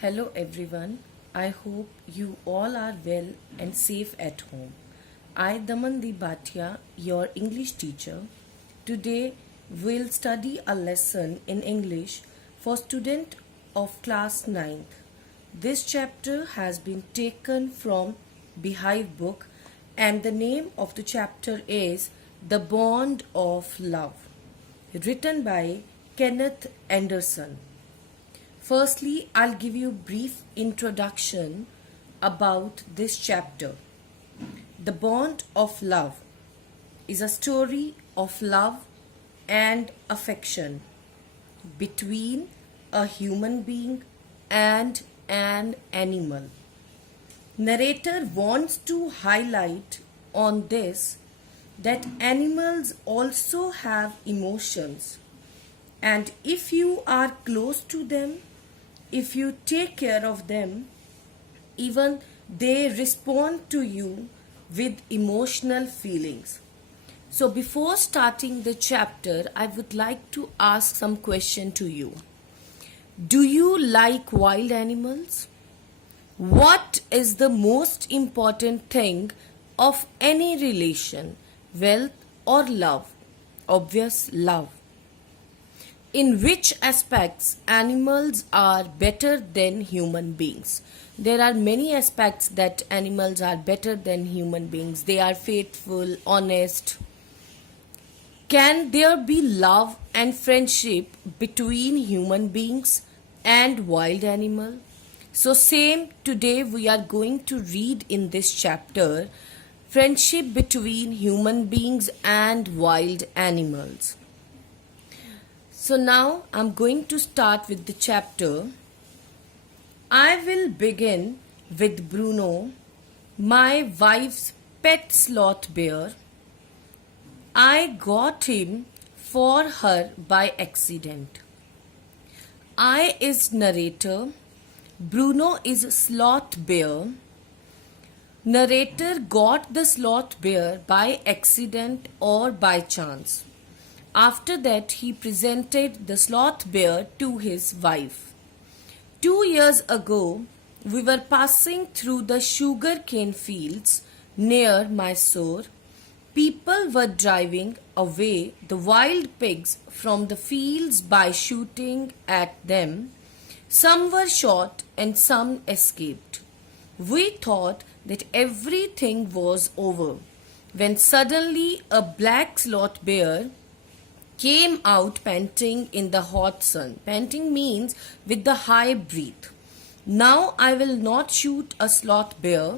Hello everyone. I hope you all are well and safe at home. I, Damandeep Bhatia, your English teacher. Today we'll study a lesson in English for student of class ninth. This chapter has been taken from Beehive book and the name of the chapter is The Bond of Love, written by Kenneth Anderson. Firstly, I'll give you a brief introduction about this chapter. The Bond of Love is a story of love and affection between a human being and an animal. Narrator wants to highlight on this that animals also have emotions, and if you are close to them, if you take care of them, even they respond to you with emotional feelings. So before starting the chapter, I would like to ask some question to you. Do you like wild animals? What is the most important thing of any relation, wealth or love? Obvious love. In which aspects animals are better than human beings? There are many aspects that animals are better than human beings. They are faithful, honest. Can there be love and friendship between human beings and wild animal? So same today we are going to read in this chapter friendship between human beings and wild animals. So now I'm going to start with the chapter. I will begin with Bruno, my wife's pet sloth bear. I got him for her by accident. I is narrator. Bruno is sloth bear. Narrator got the sloth bear by accident or by chance. After that, he presented the sloth bear to his wife. 2 years ago, we were passing through the sugar cane fields near Mysore. People were driving away the wild pigs from the fields by shooting at them. Some were shot and some escaped. We thought that everything was over when suddenly a black sloth bear came out panting in the hot sun. Panting means with the high breath. Now I will not shoot a sloth bear,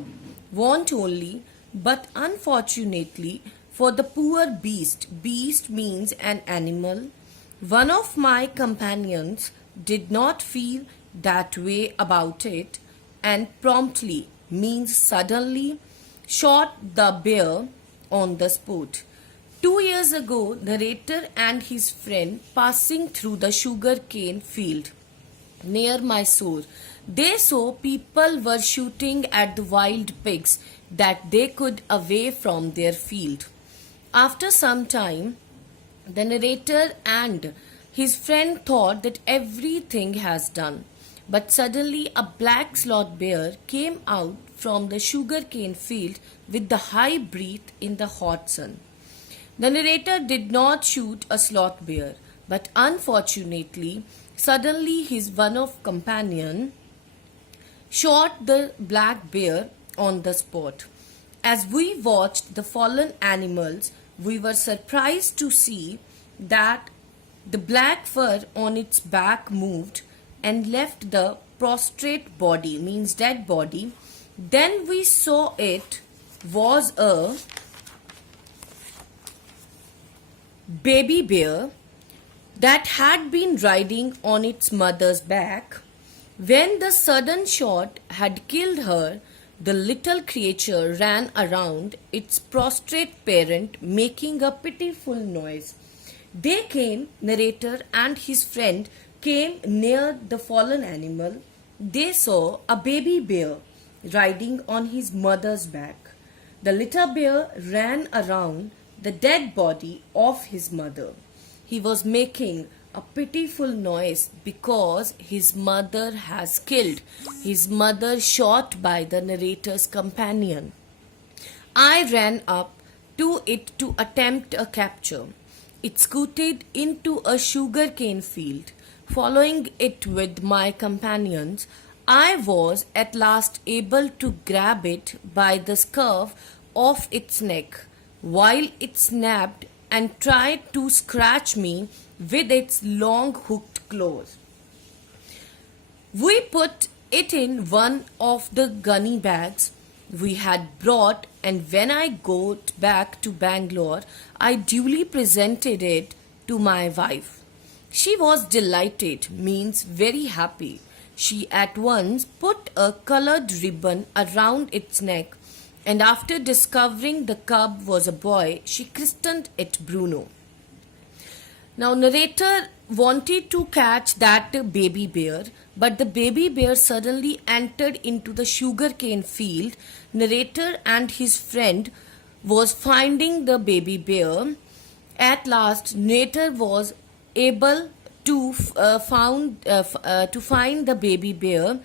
want only, but unfortunately for the poor beast, beast means an animal, one of my companions did not feel that way about it and promptly means suddenly shot the bear on the spot. 2 years ago, narrator and his friend passing through the sugar cane field near Mysore. They saw people were shooting at the wild pigs that they could away from their field. After some time, the narrator and his friend thought that everything has done. But suddenly a black sloth bear came out from the sugar cane field with the high breath in the hot sun. The narrator did not shoot a sloth bear, but unfortunately, suddenly his one of companion shot the black bear on the spot. As we watched the fallen animals, we were surprised to see that the black fur on its back moved and left the prostrate body, means dead body. Then we saw it was a baby bear that had been riding on its mother's back. When the sudden shot had killed her, the little creature ran around its prostrate parent, making a pitiful noise. They came, narrator and his friend came near the fallen animal. They saw a baby bear riding on his mother's back. The little bear ran around the dead body of his mother. He was making a pitiful noise because his mother has killed, his mother shot by the narrator's companion. I ran up to it to attempt a capture. It scooted into a sugarcane field. Following it with my companions, I was at last able to grab it by the scruff of its neck, while it snapped and tried to scratch me with its long hooked claws. We put it in one of the gunny bags we had brought, and when I got back to Bangalore, I duly presented it to my wife. She was delighted, means very happy. She at once put a colored ribbon around its neck, and after discovering the cub was a boy, she christened it Bruno. Now, narrator wanted to catch that baby bear, but the baby bear suddenly entered into the sugarcane field. Narrator and his friend was finding the baby bear. At last, narrator was able to find the baby bear.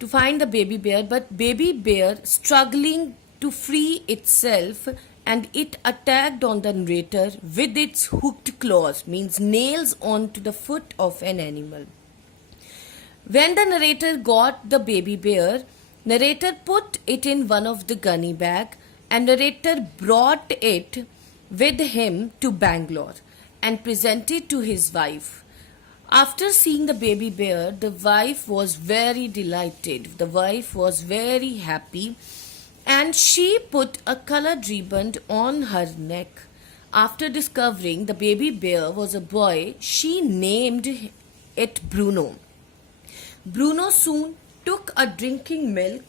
To find the baby bear, but baby bear struggling to free itself, and it attacked on the narrator with its hooked claws, means nails onto the foot of an animal. When the narrator got the baby bear, narrator put it in one of the gunny bag, and narrator brought it with him to Bangalore and presented to his wife. After seeing the baby bear, the wife was very delighted. The wife was very happy, and she put a colored ribbon on her neck. After discovering the baby bear was a boy, she named it Bruno. Bruno soon took a drinking milk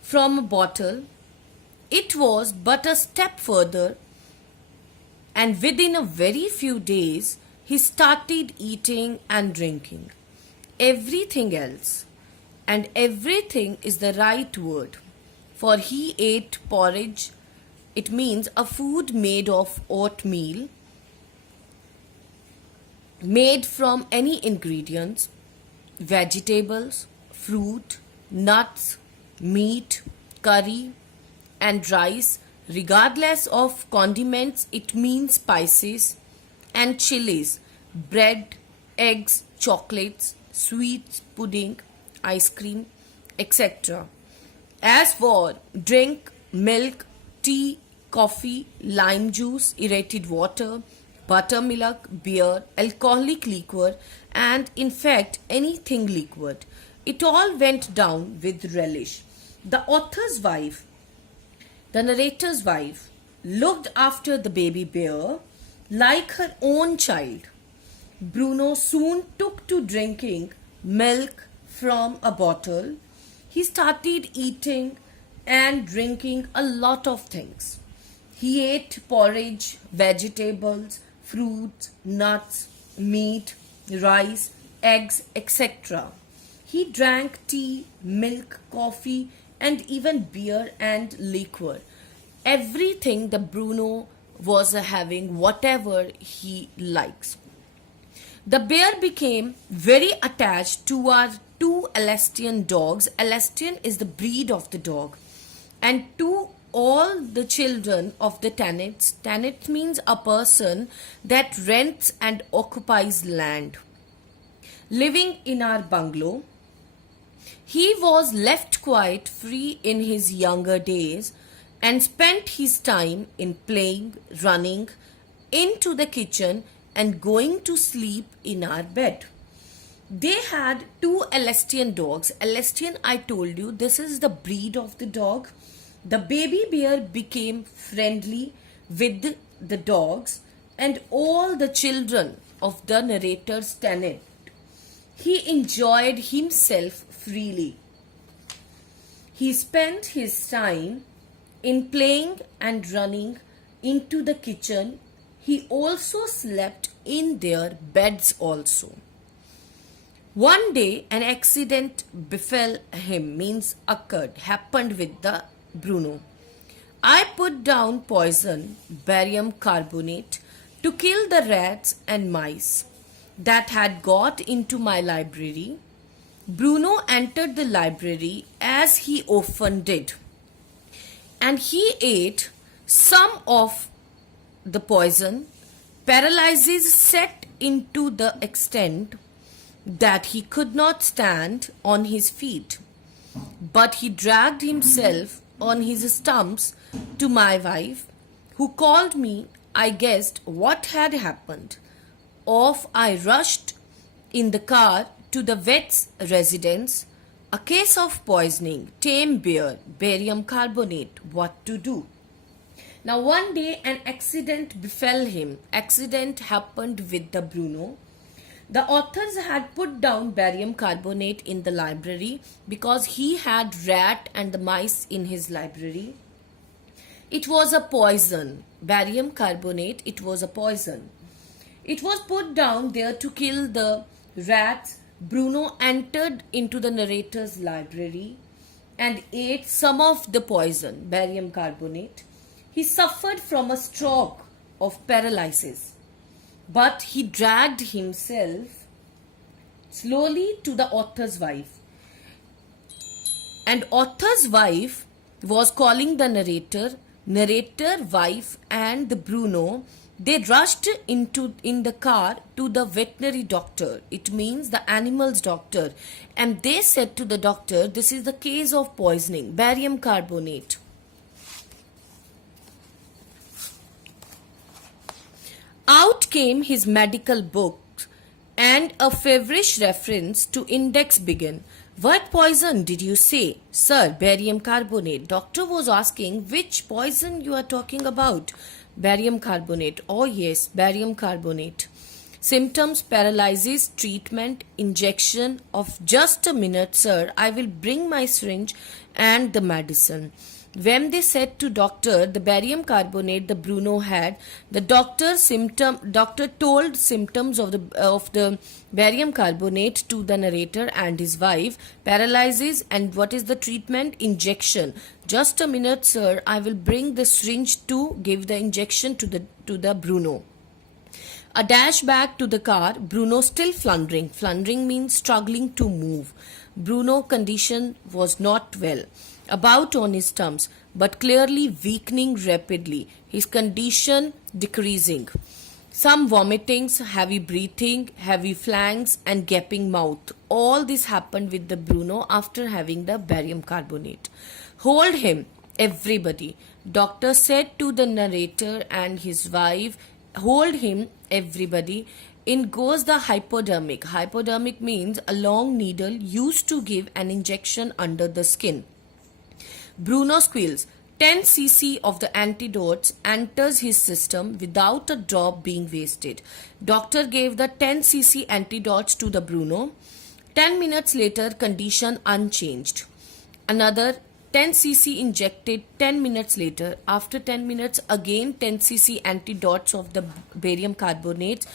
from a bottle. It was but a step further, and within a very few days he started eating and drinking. Everything else, and everything is the right word, for he ate porridge. It means a food made of oatmeal, made from any ingredients, vegetables, fruit, nuts, meat, curry, and rice, regardless of condiments. It means spices and chilies, bread, eggs, chocolates, sweets, pudding, ice cream, etc. As for drink, milk, tea, coffee, lime juice, aerated water, buttermilk, beer, alcoholic liquor, and in fact anything liquid, it all went down with relish. The author's wife, the narrator's wife, looked after the baby bear like her own child. Bruno soon took to drinking milk from a bottle. He started eating and drinking a lot of things. He ate porridge, vegetables, fruits, nuts, meat, rice, eggs, etc. He drank tea, milk, coffee, and even beer and liquor. Everything the Bruno was having, whatever he likes. The bear became very attached to our two Alastian dogs. Alastian is the breed of the dog. And to all the children of the tenants. Tenant means a person that rents and occupies land, living in our bungalow. He was left quite free in his younger days and spent his time in playing, running into the kitchen, and going to sleep in our bed. They had two Alastian dogs. Alastian, I told you, this is the breed of the dog. The baby bear became friendly with the dogs and all the children of the narrator's tenant. He enjoyed himself freely. He spent his time in playing and running into the kitchen. He also slept in their beds also. One day an accident befell him, means occurred, happened with the Bruno. I put down poison, barium carbonate, to kill the rats and mice that had got into my library. Bruno entered the library as he often did, and he ate some of the poison. Paralysis set into the extent that he could not stand on his feet, but he dragged himself on his stumps to my wife, who called me. I guessed what had happened. Off I rushed in the car to the vet's residence. A case of poisoning, tame beer, barium carbonate. What to do? Now one day an accident befell him. Accident happened with the Bruno. The authors had put down barium carbonate in the library because he had rat and the mice in his library. It was a poison. Barium carbonate, it was a poison. It was put down there to kill the rats. Bruno entered into the narrator's library and ate some of the poison, barium carbonate. He suffered from a stroke of paralysis, but he dragged himself slowly to the author's wife. And author's wife was calling the narrator, wife, and the Bruno. They rushed in the car to the veterinary doctor. It means the animal's doctor. And they said to the doctor, this is the case of poisoning, barium carbonate. Out came his medical book and a feverish reference to index began. What poison did you say? Sir, barium carbonate. Doctor was asking, which poison you are talking about? Barium carbonate. Oh yes, barium carbonate. Symptoms, paralysis, treatment, injection of just a minute, sir. I will bring my syringe and the medicine. When they said to doctor the barium carbonate the Bruno had, the doctor told symptoms of the barium carbonate to the narrator and his wife. Paralysis, and what is the treatment? Injection. Just a minute, sir. I will bring the syringe to give the injection to the Bruno. A dash back to the car. Bruno still floundering. Floundering means struggling to move. Bruno's condition was not well. About on his stumps, but clearly weakening rapidly. His condition decreasing. Some vomitings, heavy breathing, heavy flanks, and gaping mouth. All this happened with the Bruno after having the barium carbonate. Hold him, everybody. Doctor said to the narrator and his wife, hold him, everybody. In goes the hypodermic. Hypodermic means a long needle used to give an injection under the skin. Bruno squeals. 10 cc of the antidotes enters his system without a drop being wasted. Doctor gave the 10 cc antidotes to the Bruno. 10 minutes later, condition unchanged. Another 10 cc injected 10 minutes later. After 10 minutes, again 10 cc antidotes of the barium carbonates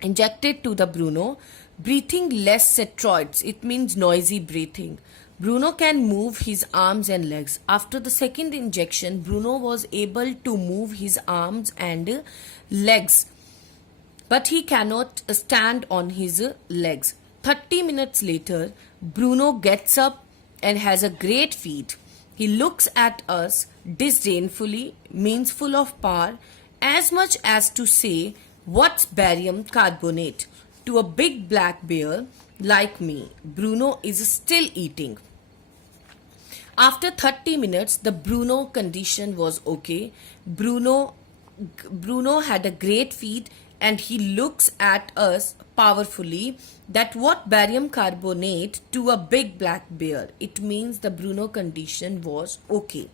injected to the Bruno. Breathing less steroids. It means noisy breathing. Bruno can move his arms and legs. After the second injection, Bruno was able to move his arms and legs, but he cannot stand on his legs. 30 minutes later, Bruno gets up and has a great feat. He looks at us disdainfully, means full of power, as much as to say, what's barium carbonate? To a big black bear like me. Bruno is still eating. After 30 minutes, the Bruno condition was okay. Bruno had a great feat and he looks at us powerfully. That what barium carbonate to a big black bear. It means the Bruno condition was okay.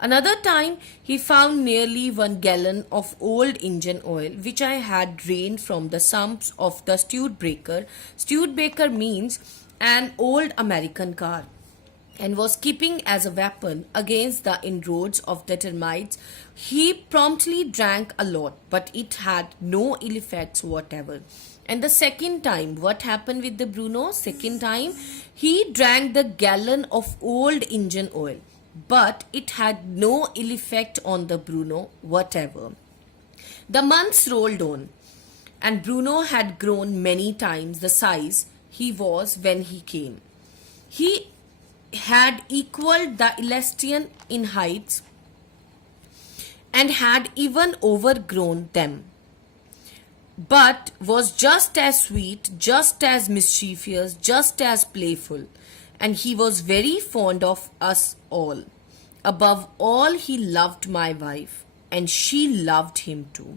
Another time, he found nearly 1 gallon of old engine oil, which I had drained from the sumps of the Studebaker. Studebaker means an old American car, and was keeping as a weapon against the inroads of the termites. He promptly drank a lot, but it had no ill effects whatever. And the second time, what happened with the Bruno? Second time, he drank the gallon of old engine oil, but it had no ill effect on the Bruno whatever. The months rolled on, and Bruno had grown many times the size he was when he came. He had equaled the Celestian in heights and had even overgrown them, but was just as sweet, just as mischievous, just as playful, and he was very fond of us all. Above all, he loved my wife, and she loved him too.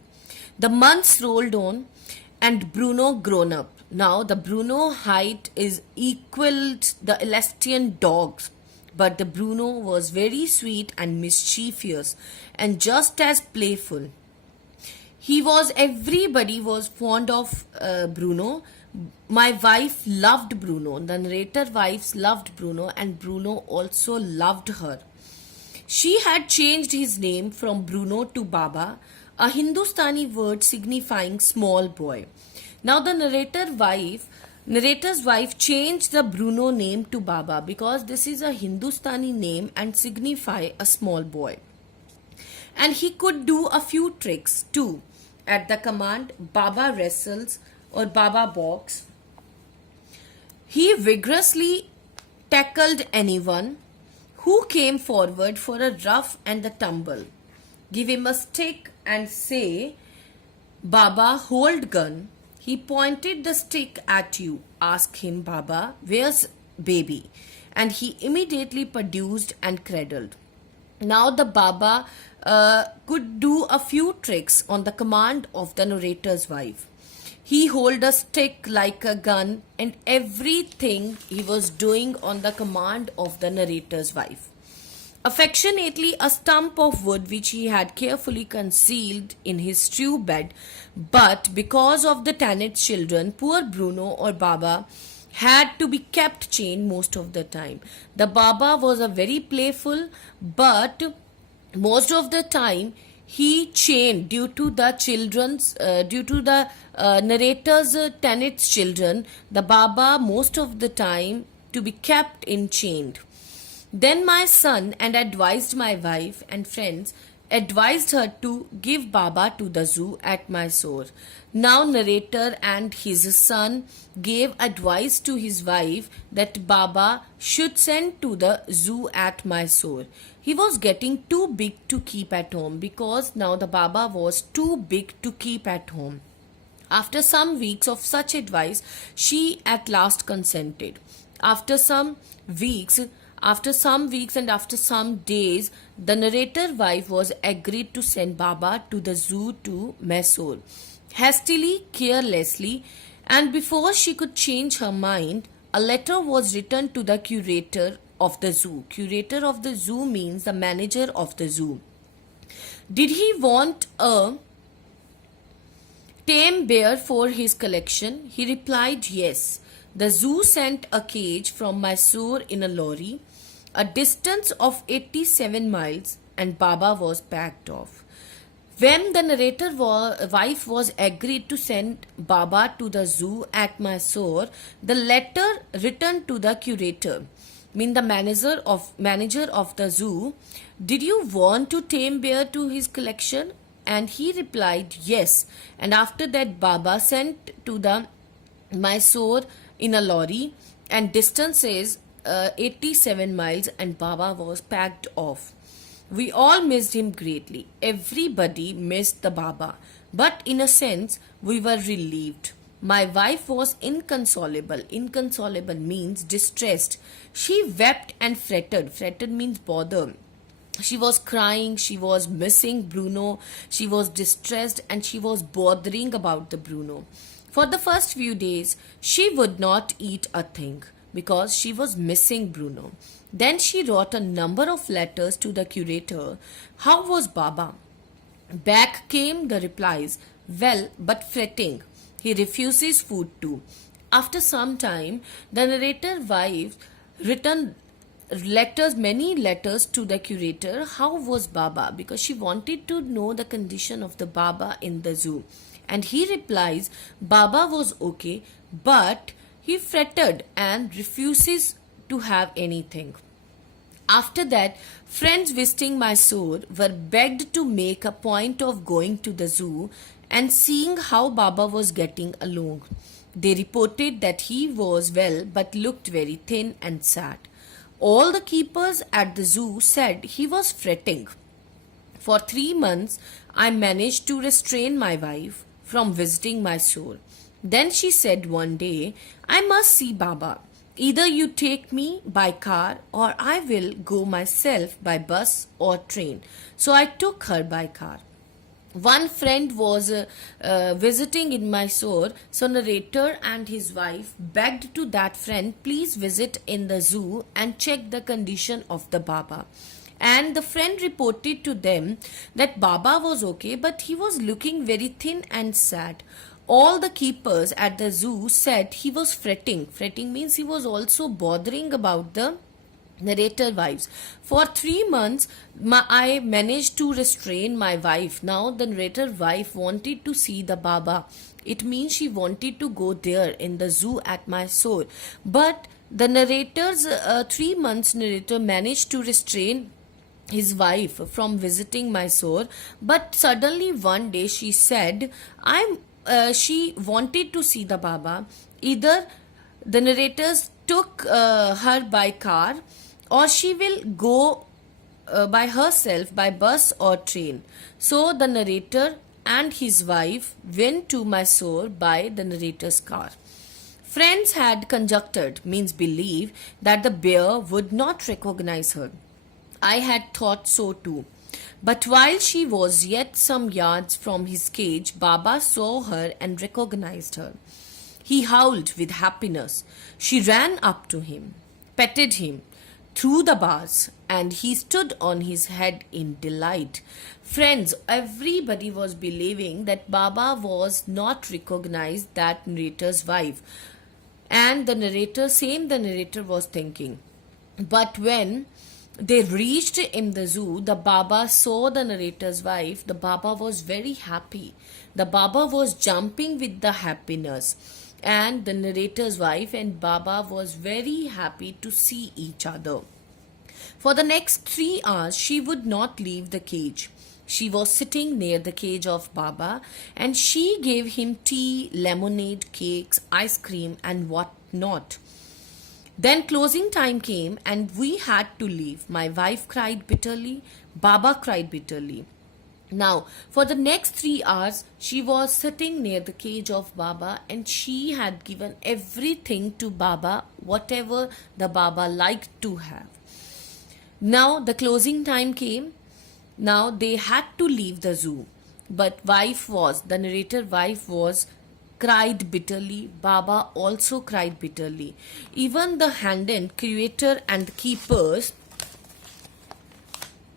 The months rolled on, and Bruno grown up. Now the Bruno height is equaled the Celestian dogs, but the Bruno was very sweet and mischievous, and just as playful. Everybody was fond of Bruno. My wife loved Bruno. The narrator wives loved Bruno, and Bruno also loved her. She had changed his name from Bruno to Baba, a Hindustani word signifying small boy. Now the narrator's wife changed the Bruno name to Baba because this is a Hindustani name and signify a small boy. And he could do a few tricks too. At the command Baba wrestles or Baba box, he vigorously tackled anyone who came forward for a rough and a tumble. Give him a stick and say, Baba, hold gun. He pointed the stick at you. Ask him, Baba, where's baby? And he immediately produced and cradled. Now the Baba could do a few tricks on the command of the narrator's wife. He held a stick like a gun, and everything he was doing on the command of the narrator's wife. Affectionately, a stump of wood which he had carefully concealed in his straw bed, but because of the tenant's children, poor Bruno or Baba had to be kept chained most of the time. The Baba was a very playful, but most of the time he chained due to the narrator's tenant's children. The Baba most of the time to be kept in chained. Then my son and advised my wife and friends advised her to give Baba to the zoo at Mysore. Now narrator and his son gave advice to his wife that Baba should send to the zoo at Mysore. He was getting too big to keep at home because now the Baba was too big to keep at home. After some weeks of such advice, she at last consented. After some weeks and after some days, the narrator wife was agreed to send Baba to the zoo to Mysore. Hastily, carelessly, and before she could change her mind, a letter was written to the curator of the zoo. Curator of the zoo means the manager of the zoo. Did he want a tame bear for his collection? He replied yes. The zoo sent a cage from Mysore in a lorry, a distance of 87 miles, and Baba was packed off. When the narrator wife was agreed to send Baba to the zoo at Mysore, the letter written to the curator, the manager of the zoo, did you want to tame bear to his collection? And he replied yes. And after that, Baba sent to the Mysore in a lorry, and distance is 87 miles, and Baba was packed off. We all missed him greatly. Everybody missed the Baba, but in a sense we were relieved. My wife was inconsolable. Inconsolable means distressed. She wept and fretted. Fretted means bother. She was crying, she was missing Bruno, she was distressed, and she was bothering about the Bruno. For the first few days, she would not eat a thing because she was missing Bruno. Then she wrote a number of letters to the curator. How was Baba? Back came the replies. Well, but fretting. He refuses food too. After some time, the narrator wife written many letters to the curator. How was Baba? Because she wanted to know the condition of the Baba in the zoo. And he replies, Baba was okay, but he fretted and refuses to have anything. After that, friends visiting Mysore were begged to make a point of going to the zoo and seeing how Baba was getting along. They reported that he was well but looked very thin and sad. All the keepers at the zoo said he was fretting. For 3 months, I managed to restrain my wife from visiting Mysore. Then she said one day, I must see Baba. Either you take me by car or I will go myself by bus or train. So I took her by car. One friend was visiting in Mysore, so narrator and his wife begged to that friend, please visit in the zoo and check the condition of the Baba. And the friend reported to them that Baba was okay, but he was looking very thin and sad. All the keepers at the zoo said he was fretting. Fretting means he was also bothering about the narrator wives. For 3 months, I managed to restrain my wife. Now the narrator wife wanted to see the Baba. It means she wanted to go there in the zoo at Mysore. But the narrator's 3 months narrator managed to restrain his wife from visiting Mysore. But suddenly one day she said, she wanted to see the Baba. Either the narrators took her by car or she will go by herself by bus or train. So the narrator and his wife went to Mysore by the narrator's car. Friends had conjectured, means believe, that the bear would not recognize her. I had thought so too. But while she was yet some yards from his cage, Baba saw her and recognized her. He howled with happiness. She ran up to him, petted him, through the bars, and he stood on his head in delight. Friends, everybody was believing that Baba was not recognized that narrator's wife. And the narrator was thinking. But when they reached in the zoo, the Baba saw the narrator's wife. The Baba was very happy. The Baba was jumping with the happiness. And the narrator's wife and Baba was very happy to see each other. For the next 3 hours, she would not leave the cage. She was sitting near the cage of Baba and she gave him tea, lemonade, cakes, ice cream and what not. Then closing time came and we had to leave. My wife cried bitterly. Baba cried bitterly. Now, for the next 3 hours, she was sitting near the cage of Baba and she had given everything to Baba, whatever the Baba liked to have. Now, the closing time came. Now, they had to leave the zoo. But the narrator wife was cried bitterly. Baba also cried bitterly. Even the Handant, curator and the keepers